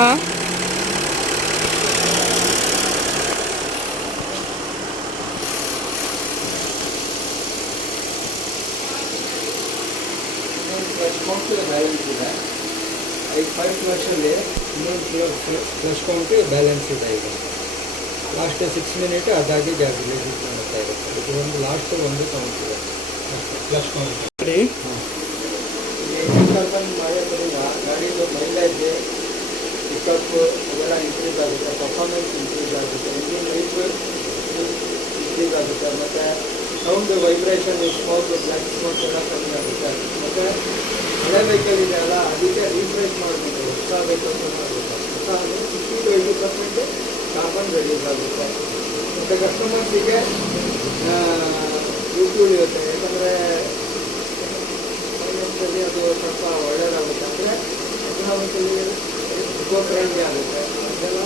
ಹಾಂ flush count balance ಇದೆ. 5 ವರ್ಷಲ್ಲಿ ಇನ್ನೊಂದು ಫ್ಲಶ್ ಕೌಂಟು ಬ್ಯಾಲೆನ್ಸ್ ಇದೆ. ಈಗ ಲಾಸ್ಟ್ 6 ಮಿನಿಟ್ ಅದಾಗಿ ರಿಲೀಸ್ ಮಾಡ್ತಾ ಇರುತ್ತೆ. ಇದು ಒಂದು ಲಾಸ್ಟ್ ಒಂದು ಕೌಂಟ್ ಇದೆ ಫ್ಲಶ್ ಕೌಂಟ್. ಇಂಜಿನ್ ಕರ್ಕೊಂಡು ಮಾಡೋದ್ರಿಂದ ಗಾಡಿದು ಮೈಲೇಜ್ ಪಿಕಪ್ ಅದೆಲ್ಲ ಇನ್ಕ್ರೀಸ್ ಆಗುತ್ತೆ, ಪರ್ಫಾರ್ಮೆನ್ಸ್ ಇನ್ಕ್ರೀಸ್ ಆಗುತ್ತೆ, ಇಂಜಿನ್ ಲೈಫ್ ಇನ್ಕ್ರೀಸ್ ಆಗುತ್ತೆ, ಮತ್ತು sound vibration smoke black smoke ಎಲ್ಲ ಕಮ್ಮಿ ಆಗುತ್ತೆ. ಮತ್ತು ಹಳೆ ವೆಹಿಕಲ್ ಇದೆಯಲ್ಲ ಅದಕ್ಕೆ ರೀಫ್ರೆಶ್ ಮಾಡಬೇಕು. ಹೊಸ ವೆಹಿಕಲ್ ಮಾಡಬೇಕು. ಹೊಸ ಅಂದರೆ 60 to 80% ಕಾರ್ಬನ್ ರಿಡ್ಯೂಸ್ ಆಗುತ್ತೆ. ಮತ್ತು ಕಸ್ಟಮರ್ಸಿಗೆ ಉಳಿಯುತ್ತೆ. ಯಾಕಂದರೆ ಫೈನಾನ್ಸಲ್ಲಿ ಅದು ಸ್ವಲ್ಪ ಒಳ್ಳೆಯದಾಗುತ್ತೆ. ಅಂದರೆ ಎಕನಾಮಿಕಲಿ ಉಪಕ್ರಾಂತಿ ಆಗುತ್ತೆ. ಅದೆಲ್ಲ